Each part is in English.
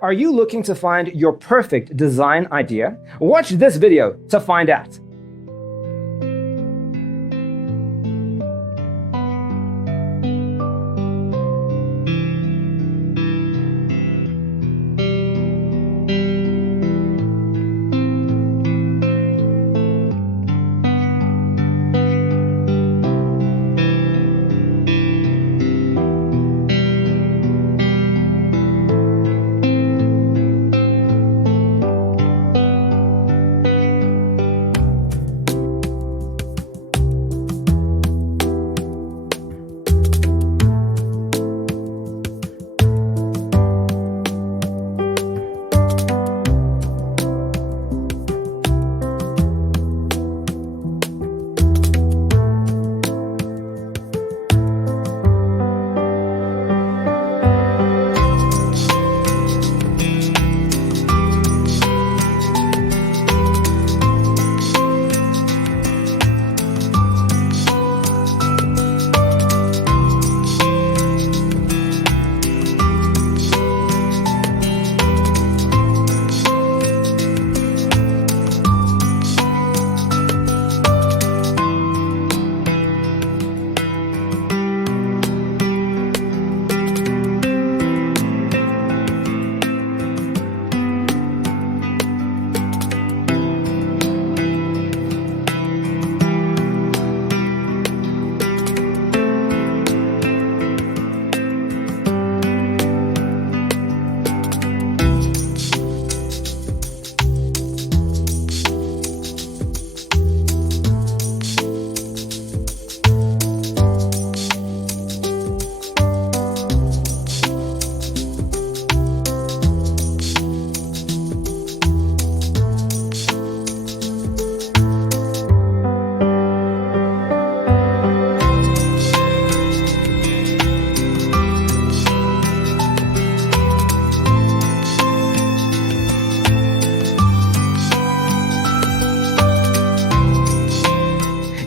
Are you looking to find your perfect design idea? Watch this video to find out.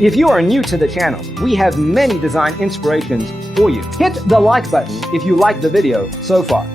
If you are new to the channel, we have many design inspirations for you. Hit the like button if you like the video so far.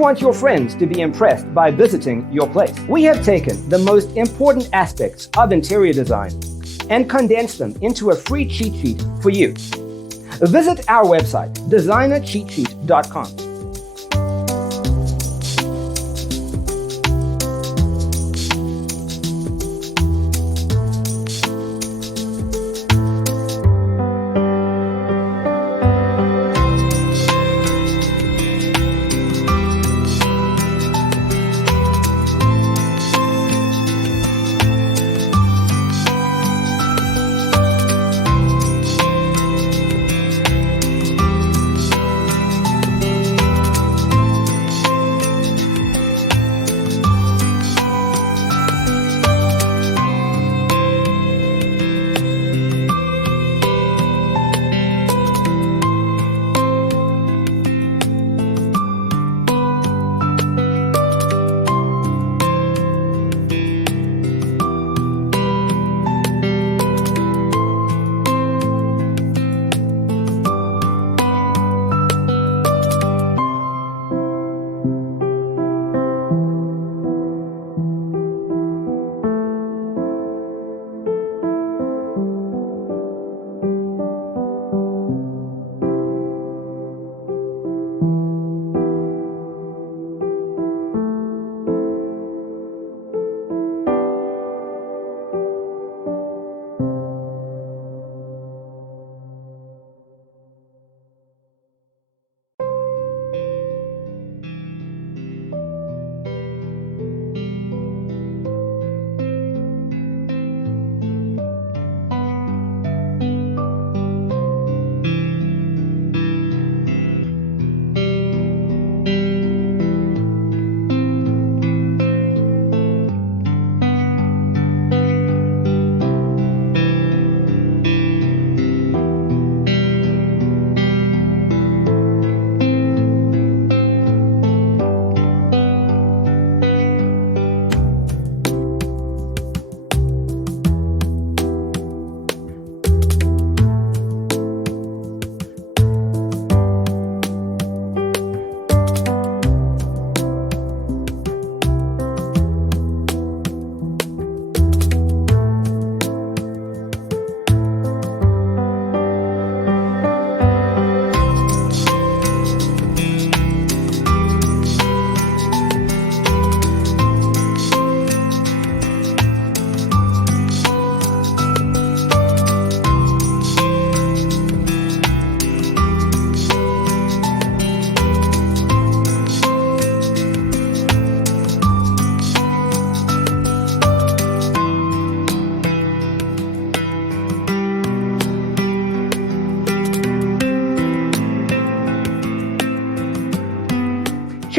want your friends to be impressed by visiting your place. We have taken the most important aspects of interior design and condensed them into a free cheat sheet for you. Visit our website, designercheatsheet.com.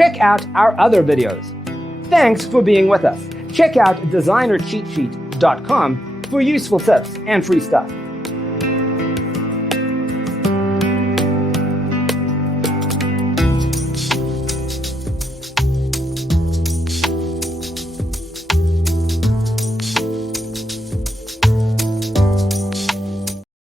Check out our other videos. Thanks for being with us. Check out designercheatsheet.com for useful tips and free stuff.